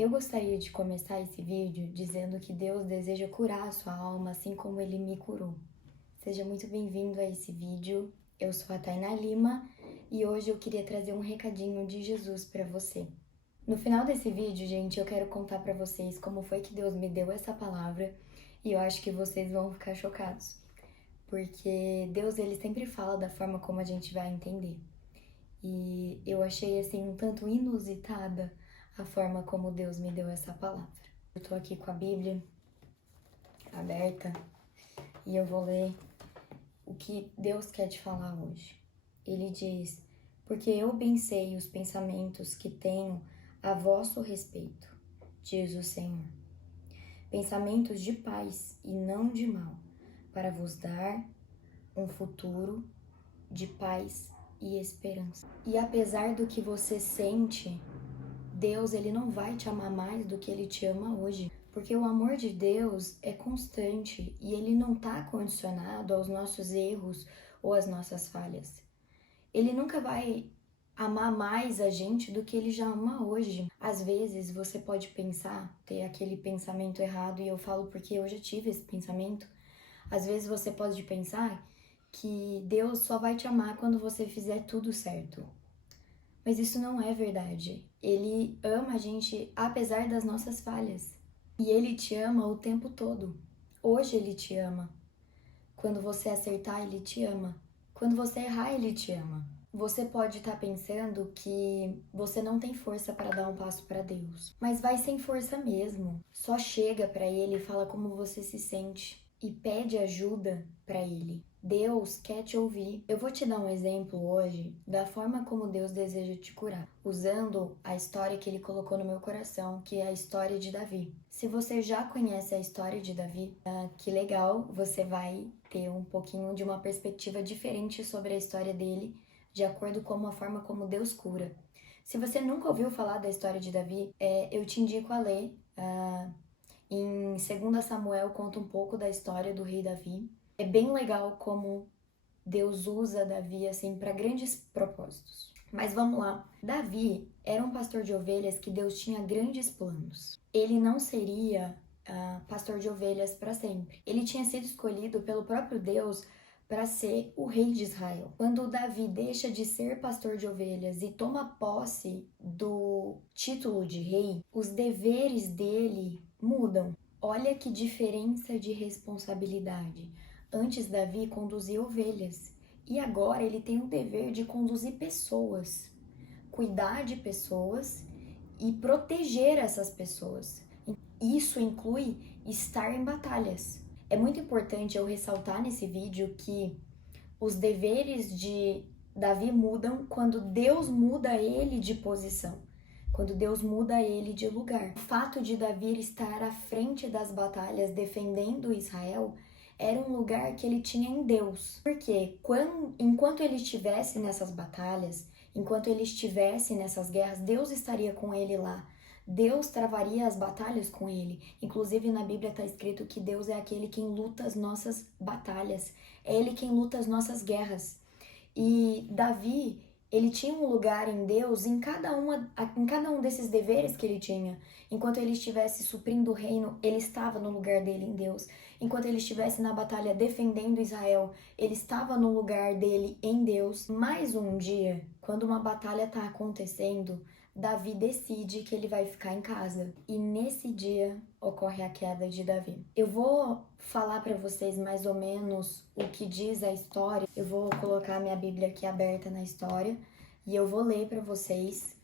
Eu gostaria de começar esse vídeo dizendo que Deus deseja curar a sua alma assim como Ele me curou. Seja muito bem-vindo a esse vídeo. Eu sou a Tainá Lima e hoje eu queria trazer um recadinho de Jesus para você. No final desse vídeo, gente, eu quero contar para vocês como foi que Deus me deu essa palavra e eu acho que vocês vão ficar chocados, porque Deus ele sempre fala da forma como a gente vai entender. E eu achei assim um tanto inusitada a forma como Deus me deu essa palavra. Eu tô aqui com a Bíblia aberta e eu vou ler o que Deus quer te falar hoje. Ele diz: "Porque eu bem sei os pensamentos que tenho a vosso respeito, diz o Senhor. Pensamentos de paz e não de mal, para vos dar um futuro de paz e esperança." E apesar do que você sente, Deus, ele não vai te amar mais do que ele te ama hoje, porque o amor de Deus é constante e ele não está condicionado aos nossos erros ou às nossas falhas. Ele nunca vai amar mais a gente do que ele já ama hoje. Às vezes você pode pensar, ter aquele pensamento errado, e eu falo porque eu já tive esse pensamento. Às vezes você pode pensar que Deus só vai te amar quando você fizer tudo certo. Mas isso não é verdade. Ele ama a gente apesar das nossas falhas. E ele te ama o tempo todo. Hoje ele te ama. Quando você acertar, ele te ama. Quando você errar, ele te ama. Você pode estar pensando que você não tem força para dar um passo para Deus, mas vai sem força mesmo. Só chega para ele e fala como você se sente e pede ajuda para ele. Deus quer te ouvir. Eu vou te dar um exemplo hoje da forma como Deus deseja te curar, usando a história que ele colocou no meu coração, que é a história de Davi. Se você já conhece a história de Davi, que legal, você vai ter um pouquinho de uma perspectiva diferente sobre a história dele, de acordo com a forma como Deus cura. Se você nunca ouviu falar da história de Davi, eu te indico a ler. Em 2 Samuel conta um pouco da história do rei Davi. É bem legal como Deus usa Davi assim para grandes propósitos. Mas vamos lá. Davi era um pastor de ovelhas que Deus tinha grandes planos. Ele não seria pastor de ovelhas para sempre. Ele tinha sido escolhido pelo próprio Deus para ser o rei de Israel. Quando Davi deixa de ser pastor de ovelhas e toma posse do título de rei, os deveres dele mudam. Olha que diferença de responsabilidade. Antes Davi conduzia ovelhas e agora ele tem o dever de conduzir pessoas, cuidar de pessoas e proteger essas pessoas. Isso inclui estar em batalhas. É muito importante eu ressaltar nesse vídeo que os deveres de Davi mudam quando Deus muda ele de posição, quando Deus muda ele de lugar. O fato de Davi estar à frente das batalhas defendendo Israel era um lugar que ele tinha em Deus. Porque enquanto ele estivesse nessas batalhas, enquanto ele estivesse nessas guerras, Deus estaria com ele lá. Deus travaria as batalhas com ele. Inclusive na Bíblia está escrito que Deus é aquele quem luta as nossas batalhas. É Ele quem luta as nossas guerras. E Davi, ele tinha um lugar em Deus em cada um desses deveres que ele tinha. Enquanto ele estivesse suprindo o reino, ele estava no lugar dele em Deus. Enquanto ele estivesse na batalha defendendo Israel, ele estava no lugar dele em Deus. Mais um dia, quando uma batalha está acontecendo, Davi decide que ele vai ficar em casa. E nesse dia ocorre a queda de Davi. Eu vou falar para vocês mais ou menos o que diz a história. Eu vou colocar minha Bíblia aqui aberta na história e eu vou ler para vocês.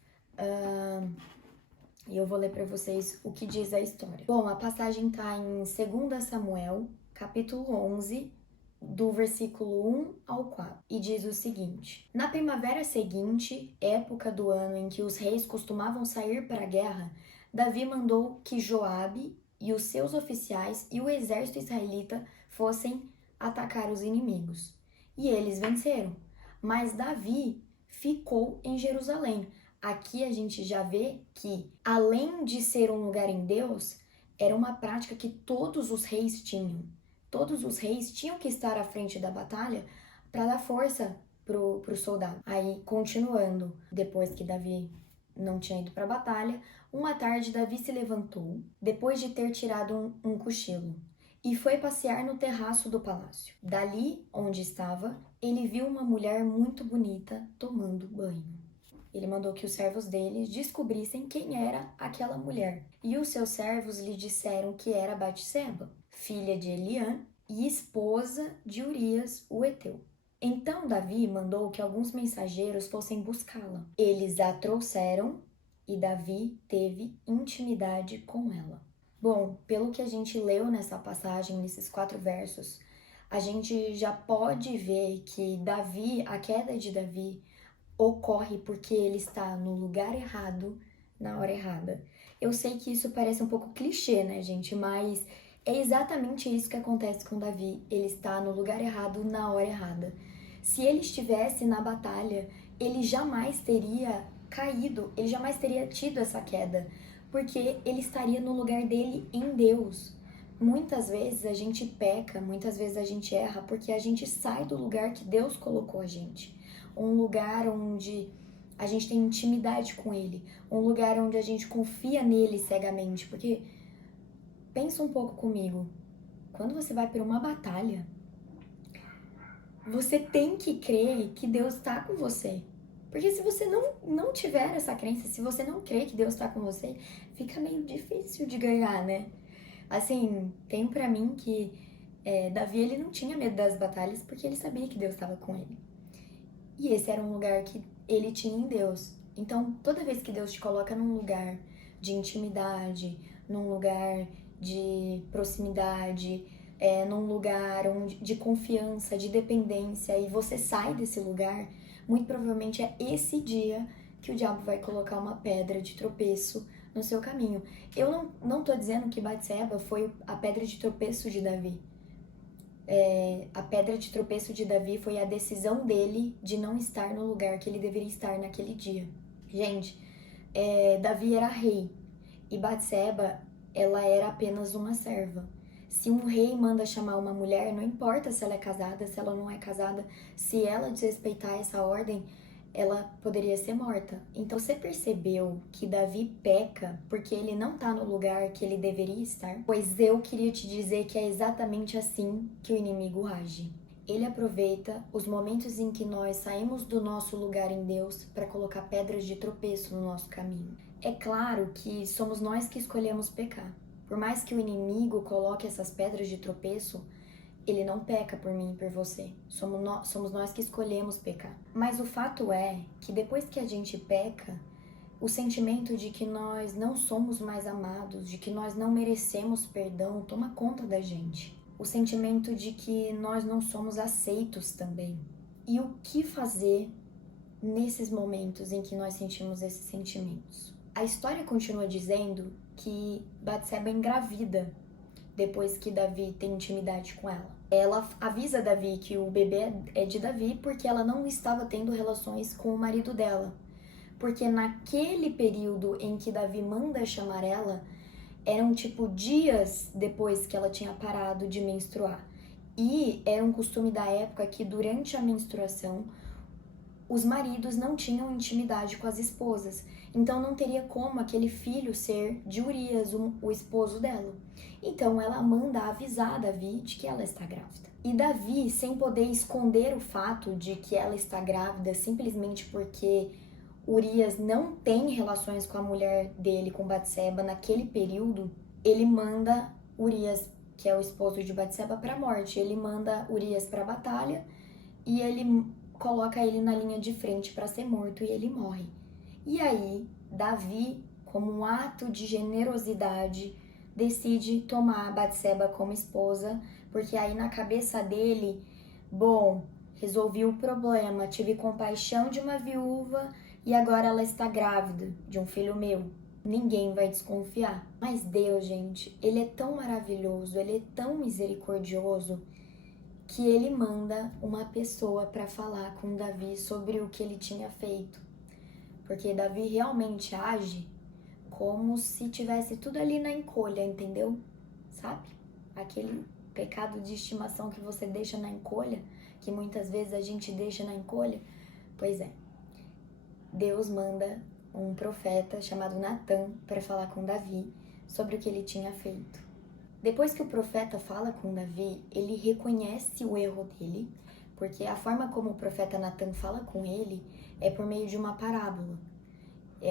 O que diz a história. Bom, a passagem está em 2 Samuel, capítulo 11, do versículo 1 ao 4, e diz o seguinte: Na primavera seguinte, época do ano em que os reis costumavam sair para a guerra, Davi mandou que Joabe e os seus oficiais e o exército israelita fossem atacar os inimigos. E eles venceram. Mas Davi ficou em Jerusalém. Aqui a gente já vê que, além de ser um lugar em Deus, era uma prática que todos os reis tinham. Todos os reis tinham que estar à frente da batalha para dar força pro soldado. Aí, continuando, depois que Davi não tinha ido para a batalha, uma tarde Davi se levantou, depois de ter tirado um cochilo, e foi passear no terraço do palácio. Dali, onde estava, ele viu uma mulher muito bonita tomando banho. Ele mandou que os servos dele descobrissem quem era aquela mulher. E os seus servos lhe disseram que era Batseba, filha de Eliã e esposa de Urias, o heteu. Então Davi mandou que alguns mensageiros fossem buscá-la. Eles a trouxeram e Davi teve intimidade com ela. Bom, pelo que a gente leu nessa passagem, nesses 4 versos, a gente já pode ver que a queda de Davi, ocorre porque ele está no lugar errado, na hora errada. Eu sei que isso parece um pouco clichê, né, gente? Mas é exatamente isso que acontece com Davi. Ele está no lugar errado, na hora errada. Se ele estivesse na batalha, ele jamais teria caído, ele jamais teria tido essa queda, porque ele estaria no lugar dele em Deus. Muitas vezes a gente peca, muitas vezes a gente erra, porque a gente sai do lugar que Deus colocou a gente. Um lugar onde a gente tem intimidade com ele, um lugar onde a gente confia nele cegamente, porque pensa um pouco comigo, quando você vai para uma batalha, você tem que crer que Deus está com você, porque se você não tiver essa crença, se você não crê que Deus está com você, fica meio difícil de ganhar, né? Assim, tenho pra mim que Davi, ele não tinha medo das batalhas porque ele sabia que Deus estava com ele. E esse era um lugar que ele tinha em Deus. Então, toda vez que Deus te coloca num lugar de intimidade, num lugar de proximidade, num lugar de confiança, de dependência, e você sai desse lugar, muito provavelmente é esse dia que o diabo vai colocar uma pedra de tropeço no seu caminho. Eu não tô dizendo que Batseba foi a pedra de tropeço de Davi. A pedra de tropeço de Davi foi a decisão dele de não estar no lugar que ele deveria estar naquele dia. Gente, Davi era rei e Batseba, ela era apenas uma serva. Se um rei manda chamar uma mulher, não importa se ela é casada, se ela não é casada, se ela desrespeitar essa ordem, ela poderia ser morta. Então você percebeu que Davi peca porque ele não tá no lugar que ele deveria estar? Pois eu queria te dizer que é exatamente assim que o inimigo age. Ele aproveita os momentos em que nós saímos do nosso lugar em Deus para colocar pedras de tropeço no nosso caminho. É claro que somos nós que escolhemos pecar. Por mais que o inimigo coloque essas pedras de tropeço, ele não peca por mim e por você. Somos nós que escolhemos pecar. Mas o fato é que depois que a gente peca, o sentimento de que nós não somos mais amados, de que nós não merecemos perdão, toma conta da gente. O sentimento de que nós não somos aceitos também. E o que fazer nesses momentos em que nós sentimos esses sentimentos? A história continua dizendo que Batseba engravida depois que Davi tem intimidade com ela. Ela avisa Davi que o bebê é de Davi porque ela não estava tendo relações com o marido dela. Porque naquele período em que Davi manda chamar ela, eram tipo dias depois que ela tinha parado de menstruar. E era um costume da época que durante a menstruação os maridos não tinham intimidade com as esposas. Então não teria como aquele filho ser de Urias, o esposo dela. Então ela manda avisar Davi de que ela está grávida. E Davi, sem poder esconder o fato de que ela está grávida simplesmente porque Urias não tem relações com a mulher dele, com Batseba, naquele período, ele manda Urias, que é o esposo de Batseba, para a morte. Ele manda Urias para a batalha e ele coloca ele na linha de frente para ser morto e ele morre. E aí, Davi, como um ato de generosidade, decide tomar Batseba como esposa, porque aí na cabeça dele, bom, resolvi o problema, tive compaixão de uma viúva e agora ela está grávida de um filho meu. Ninguém vai desconfiar. Mas Deus, gente, ele é tão maravilhoso, ele é tão misericordioso, que ele manda uma pessoa para falar com Davi sobre o que ele tinha feito. Porque Davi realmente age como se tivesse tudo ali na encolha, entendeu? Sabe? Aquele pecado de estimação que você deixa na encolha, que muitas vezes a gente deixa na encolha. Pois é, Deus manda um profeta chamado Natã para falar com Davi sobre o que ele tinha feito. Depois que o profeta fala com Davi, ele reconhece o erro dele, porque a forma como o profeta Natã fala com ele é por meio de uma parábola.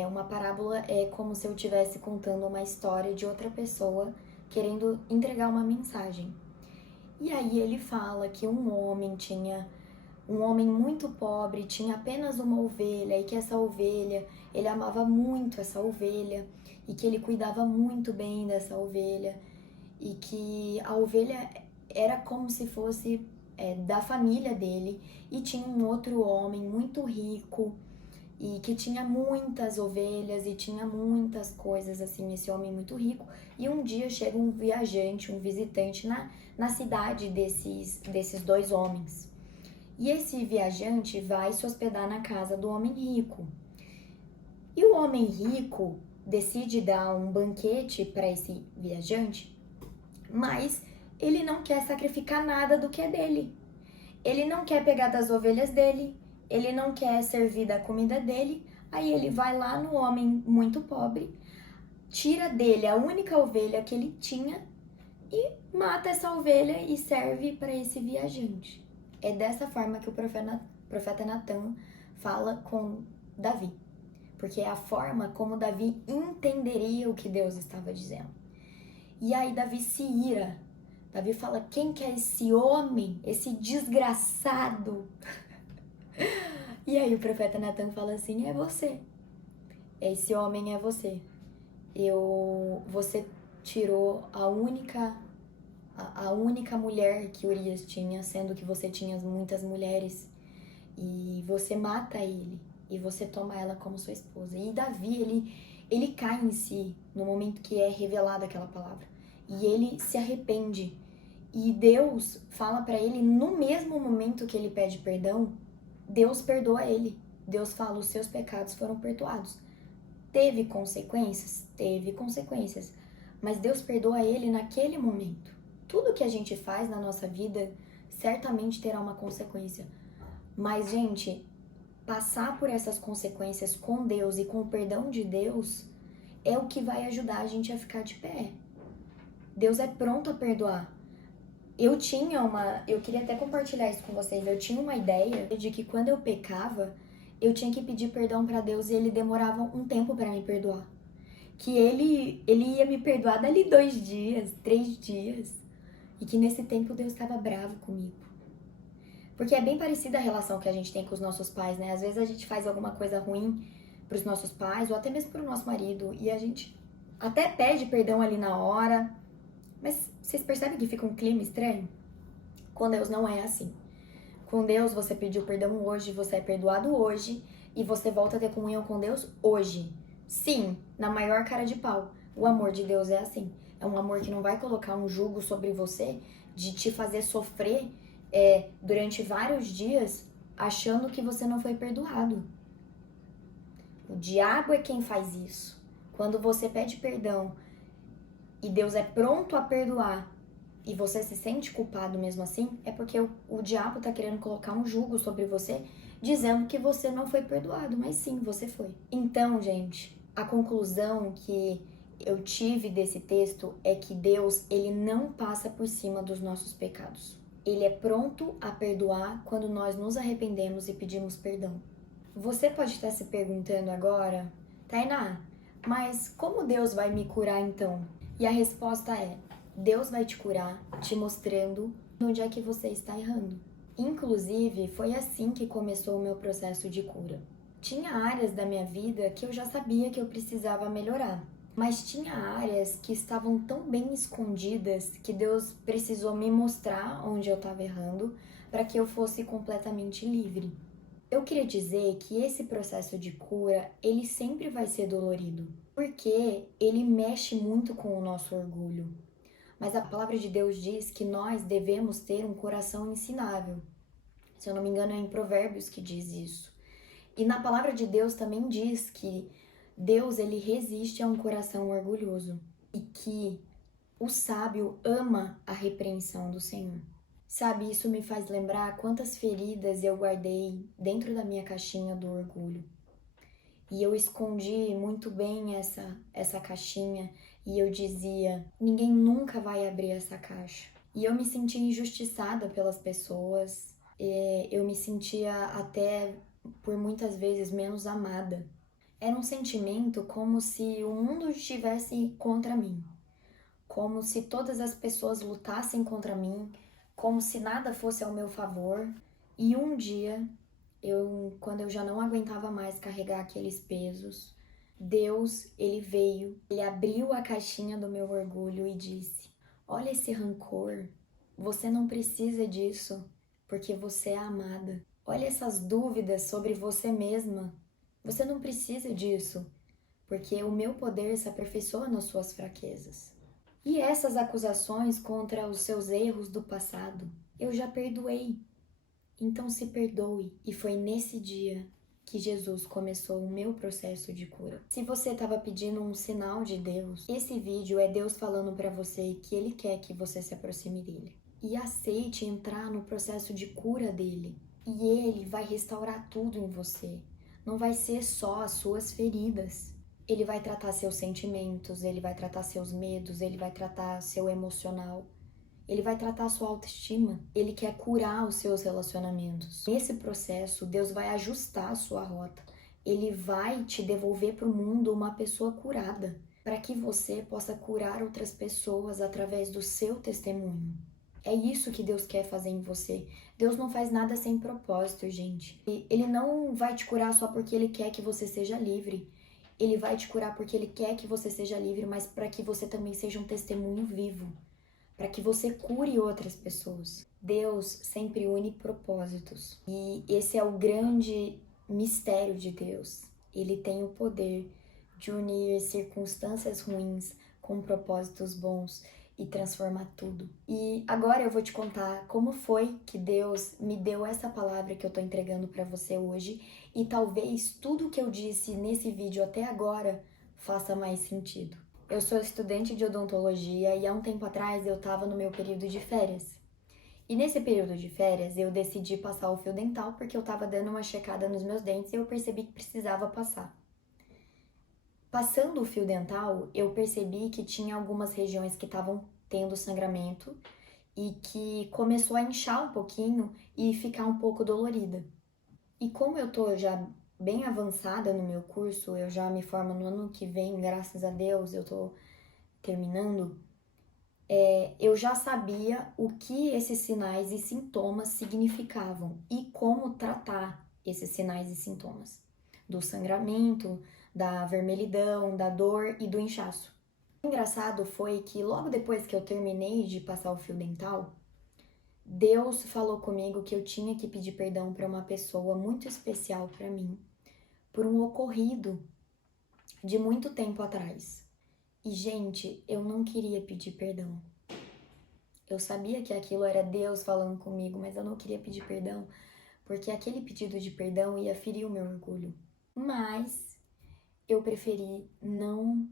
Uma parábola é como se eu estivesse contando uma história de outra pessoa querendo entregar uma mensagem. E aí ele fala que um homem muito pobre, tinha apenas uma ovelha, e que essa ovelha, ele amava muito essa ovelha, e que ele cuidava muito bem dessa ovelha, e que a ovelha era como se fosse da família dele, e tinha um outro homem muito rico, e que tinha muitas ovelhas e tinha muitas coisas assim, esse homem muito rico, e um dia chega um viajante, um visitante na cidade desses dois homens. E esse viajante vai se hospedar na casa do homem rico. E o homem rico decide dar um banquete para esse viajante, mas ele não quer sacrificar nada do que é dele. Ele não quer pegar das ovelhas dele, ele não quer servir da comida dele. Aí ele vai lá no homem muito pobre, tira dele a única ovelha que ele tinha e mata essa ovelha e serve para esse viajante. É dessa forma que o profeta Natã fala com Davi, porque é a forma como Davi entenderia o que Deus estava dizendo. E aí Davi se ira. Davi fala: quem que é esse homem, esse desgraçado? E aí o profeta Natã fala assim: é você. Esse homem é você. Você tirou a única mulher que Urias tinha, sendo que você tinha muitas mulheres, e você mata ele, e você toma ela como sua esposa. E Davi, ele cai em si no momento que é revelada aquela palavra, e ele se arrepende, e Deus fala para ele, no mesmo momento que ele pede perdão, Deus perdoa ele. Deus fala: os seus pecados foram perdoados. Teve consequências? Teve consequências, mas Deus perdoa ele naquele momento. Tudo que a gente faz na nossa vida certamente terá uma consequência. Mas, gente, passar por essas consequências com Deus e com o perdão de Deus é o que vai ajudar a gente a ficar de pé. Deus é pronto a perdoar. Eu queria até compartilhar isso com vocês. Eu tinha uma ideia de que quando eu pecava, eu tinha que pedir perdão para Deus e ele demorava um tempo para me perdoar. Que ele ia me perdoar dali 2 dias, 3 dias. E que nesse tempo Deus estava bravo comigo. Porque é bem parecida a relação que a gente tem com os nossos pais, né? Às vezes a gente faz alguma coisa ruim pros nossos pais, ou até mesmo pro nosso marido, e a gente até pede perdão ali na hora, mas vocês percebem que fica um clima estranho? Com Deus não é assim. Com Deus você pediu perdão hoje, você é perdoado hoje, e você volta a ter comunhão com Deus hoje. Sim, na maior cara de pau. O amor de Deus é assim. É um amor que não vai colocar um jugo sobre você, de te fazer sofrer durante vários dias, achando que você não foi perdoado. O diabo é quem faz isso. Quando você pede perdão e Deus é pronto a perdoar, e você se sente culpado mesmo assim, é porque o diabo tá querendo colocar um jugo sobre você, dizendo que você não foi perdoado, mas sim, você foi. Então, gente, a conclusão que eu tive desse texto é que Deus, ele não passa por cima dos nossos pecados. Ele é pronto a perdoar quando nós nos arrependemos e pedimos perdão. Você pode estar se perguntando agora: Tainá, mas como Deus vai me curar então? E a resposta é: Deus vai te curar te mostrando onde é que você está errando. Inclusive, foi assim que começou o meu processo de cura. Tinha áreas da minha vida que eu já sabia que eu precisava melhorar, mas tinha áreas que estavam tão bem escondidas que Deus precisou me mostrar onde eu estava errando para que eu fosse completamente livre. Eu queria dizer que esse processo de cura, ele sempre vai ser dolorido, porque ele mexe muito com o nosso orgulho. Mas a palavra de Deus diz que nós devemos ter um coração ensinável. Se eu não me engano, é em Provérbios que diz isso. E na palavra de Deus também diz que Deus, ele resiste a um coração orgulhoso e que o sábio ama a repreensão do Senhor. Sabe, isso me faz lembrar quantas feridas eu guardei dentro da minha caixinha do orgulho. E eu escondi muito bem essa caixinha e eu dizia: ninguém nunca vai abrir essa caixa. E eu me sentia injustiçada pelas pessoas, eu me sentia até por muitas vezes menos amada. Era um sentimento como se o mundo estivesse contra mim, como se todas as pessoas lutassem contra mim, como se nada fosse ao meu favor. E um dia, quando eu já não aguentava mais carregar aqueles pesos, Deus, ele veio, ele abriu a caixinha do meu orgulho e disse: olha esse rancor, você não precisa disso, porque você é amada. Olha essas dúvidas sobre você mesma, você não precisa disso, porque o meu poder se aperfeiçoa nas suas fraquezas. E essas acusações contra os seus erros do passado, eu já perdoei. Então se perdoe. E foi nesse dia que Jesus começou o meu processo de cura. Se você estava pedindo um sinal de Deus, esse vídeo é Deus falando para você que Ele quer que você se aproxime dele. E aceite entrar no processo de cura dele. E Ele vai restaurar tudo em você. Não vai ser só as suas feridas. Ele vai tratar seus sentimentos, Ele vai tratar seus medos, Ele vai tratar seu emocional. Ele vai tratar a sua autoestima, ele quer curar os seus relacionamentos. Nesse processo, Deus vai ajustar a sua rota. Ele vai te devolver para o mundo uma pessoa curada, para que você possa curar outras pessoas através do seu testemunho. É isso que Deus quer fazer em você. Deus não faz nada sem propósito, gente. Ele não vai te curar só porque ele quer que você seja livre. Ele vai te curar porque ele quer que você seja livre, mas para que você também seja um testemunho vivo, para que você cure outras pessoas. Deus sempre une propósitos. E esse é o grande mistério de Deus. Ele tem o poder de unir circunstâncias ruins com propósitos bons e transformar tudo. E agora eu vou te contar como foi que Deus me deu essa palavra que eu tô entregando para você hoje, e talvez tudo que eu disse nesse vídeo até agora faça mais sentido. Eu sou estudante de odontologia e há um tempo atrás eu estava no meu período de férias. E nesse período de férias eu decidi passar o fio dental porque eu estava dando uma checada nos meus dentes e eu percebi que precisava passar. Passando o fio dental, eu percebi que tinha algumas regiões que estavam tendo sangramento e que começou a inchar um pouquinho e ficar um pouco dolorida. E como eu tô já bem avançada no meu curso, eu já me formo no ano que vem, graças a Deus, eu tô terminando, eu já sabia o que esses sinais e sintomas significavam e como tratar esses sinais e sintomas do sangramento, da vermelhidão, da dor e do inchaço. O engraçado foi que logo depois que eu terminei de passar o fio dental, Deus falou comigo que eu tinha que pedir perdão para uma pessoa muito especial para mim, por um ocorrido de muito tempo atrás. E, gente, eu não queria pedir perdão. Eu sabia que aquilo era Deus falando comigo, mas eu não queria pedir perdão, porque aquele pedido de perdão ia ferir o meu orgulho. Mas eu preferi não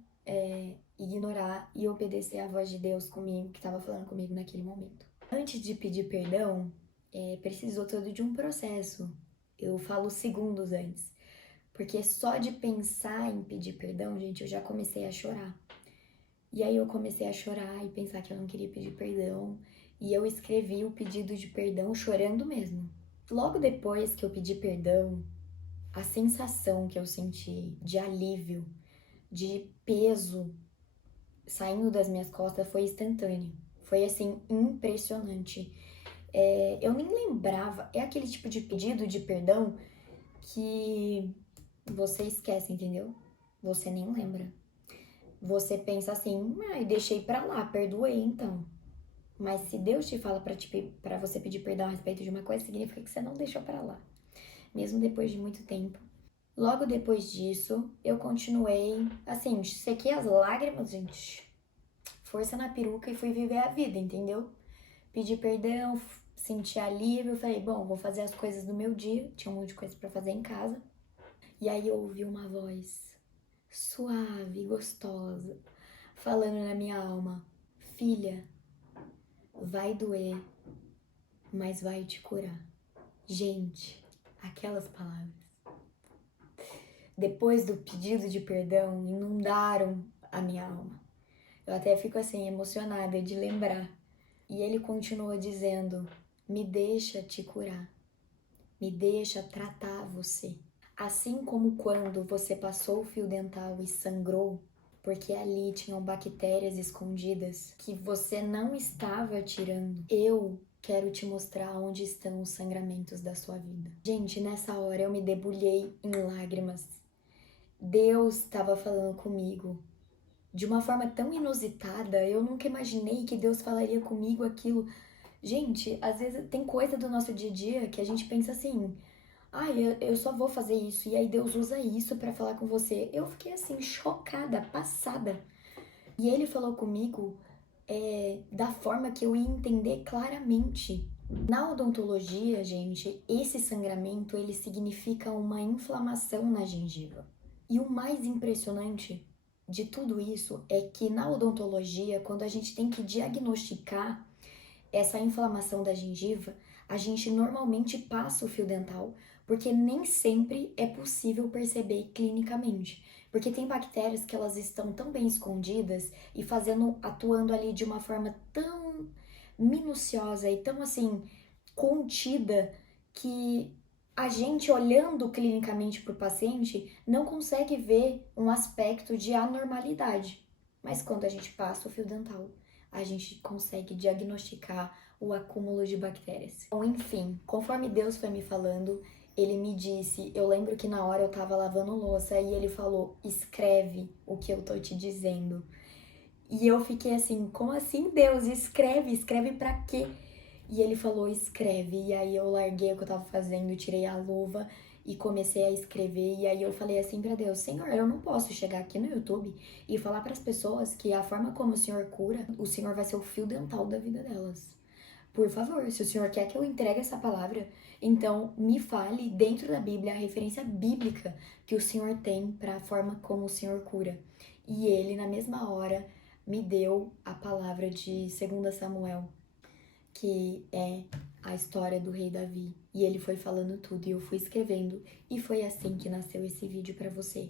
ignorar e obedecer à voz de Deus comigo, que estava falando comigo naquele momento. Antes de pedir perdão, precisou todo de um processo. Eu falo segundos antes, porque só de pensar em pedir perdão, gente, eu já comecei a chorar. E aí eu comecei a chorar e pensar que eu não queria pedir perdão. E eu escrevi o pedido de perdão chorando mesmo. Logo depois que eu pedi perdão, a sensação que eu senti de alívio, de peso saindo das minhas costas foi instantâneo. Foi assim, impressionante. Eu nem lembrava. É aquele tipo de pedido de perdão que você esquece, entendeu? Você nem lembra. Você pensa assim, deixei pra lá, perdoei então. Mas se Deus te fala pra você pedir perdão a respeito de uma coisa, significa que você não deixou pra lá, mesmo depois de muito tempo. Logo depois disso, eu continuei, assim, sequei as lágrimas, gente, força na peruca e fui viver a vida, entendeu? Pedi perdão, senti alívio, falei, bom, vou fazer as coisas do meu dia, tinha um monte de coisa pra fazer em casa. E aí eu ouvi uma voz suave, gostosa, falando na minha alma: filha, vai doer, mas vai te curar. Gente, aquelas palavras depois do pedido de perdão, inundaram a minha alma. Eu até fico assim, emocionada de lembrar. E ele continua dizendo: me deixa te curar, me deixa tratar você. Assim como quando você passou o fio dental e sangrou, porque ali tinham bactérias escondidas que você não estava tirando, eu quero te mostrar onde estão os sangramentos da sua vida. Gente, nessa hora eu me debulhei em lágrimas. Deus estava falando comigo de uma forma tão inusitada, eu nunca imaginei que Deus falaria comigo aquilo. Gente, às vezes tem coisa do nosso dia a dia que a gente pensa assim: eu só vou fazer isso, e aí Deus usa isso pra falar com você. Eu fiquei assim, chocada, passada. E ele falou comigo da forma que eu ia entender claramente. Na odontologia, gente, esse sangramento, ele significa uma inflamação na gengiva. E o mais impressionante de tudo isso é que na odontologia, quando a gente tem que diagnosticar essa inflamação da gengiva, a gente normalmente passa o fio dental, porque nem sempre é possível perceber clinicamente. Porque tem bactérias que elas estão tão bem escondidas e atuando ali de uma forma tão minuciosa e tão assim contida que a gente olhando clinicamente para o paciente não consegue ver um aspecto de anormalidade. Mas quando a gente passa o fio dental, a gente consegue diagnosticar o acúmulo de bactérias. Então, enfim, conforme Deus foi me falando, ele me disse, eu lembro que na hora eu tava lavando louça e ele falou: escreve o que eu tô te dizendo. E eu fiquei assim, como assim, Deus? Escreve, escreve pra quê? E ele falou: escreve. E aí eu larguei o que eu tava fazendo, tirei a luva e comecei a escrever. E aí eu falei assim pra Deus: Senhor, eu não posso chegar aqui no YouTube e falar pras pessoas que a forma como o Senhor cura, o Senhor vai ser o fio dental da vida delas. Por favor, se o Senhor quer que eu entregue essa palavra, então me fale dentro da Bíblia a referência bíblica que o Senhor tem para a forma como o Senhor cura. E ele, na mesma hora, me deu a palavra de 2 Samuel, que é a história do rei Davi. E ele foi falando tudo e eu fui escrevendo. E foi assim que nasceu esse vídeo para você.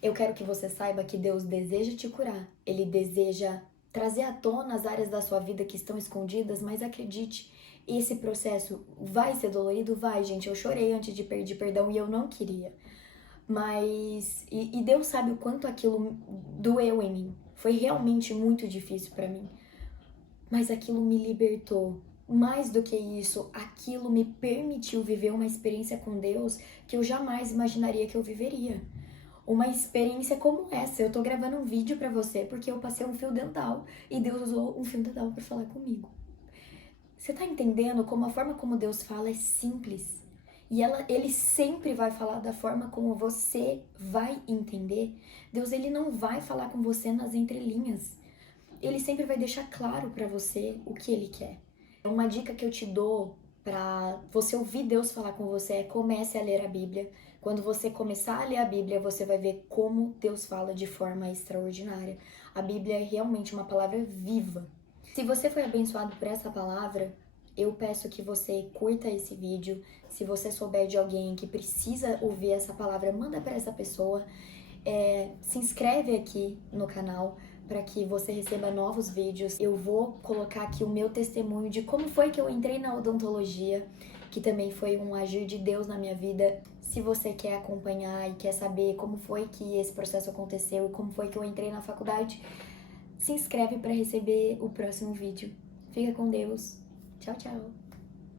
Eu quero que você saiba que Deus deseja te curar. Ele deseja trazer à tona as áreas da sua vida que estão escondidas, mas acredite, esse processo vai ser dolorido? Vai, gente. Eu chorei antes de pedir perdão e eu não queria. Mas... E Deus sabe o quanto aquilo doeu em mim. Foi realmente muito difícil para mim. Mas aquilo me libertou. Mais do que isso, aquilo me permitiu viver uma experiência com Deus que eu jamais imaginaria que eu viveria. Uma experiência como essa. Eu tô gravando um vídeo pra você porque eu passei um fio dental e Deus usou um fio dental pra falar comigo. Você tá entendendo como a forma como Deus fala é simples? E ele sempre vai falar da forma como você vai entender. Deus, ele não vai falar com você nas entrelinhas. Ele sempre vai deixar claro pra você o que ele quer. Uma dica que eu te dou pra você ouvir Deus falar com você é: comece a ler a Bíblia. Quando você começar a ler a Bíblia, você vai ver como Deus fala de forma extraordinária. A Bíblia é realmente uma palavra viva. Se você foi abençoado por essa palavra, eu peço que você curta esse vídeo. Se você souber de alguém que precisa ouvir essa palavra, manda para essa pessoa. Se inscreve aqui no canal para que você receba novos vídeos. Eu vou colocar aqui o meu testemunho de como foi que eu entrei na odontologia, que também foi um agir de Deus na minha vida. Se você quer acompanhar e quer saber como foi que esse processo aconteceu e como foi que eu entrei na faculdade, se inscreve para receber o próximo vídeo. Fica com Deus. Tchau, tchau.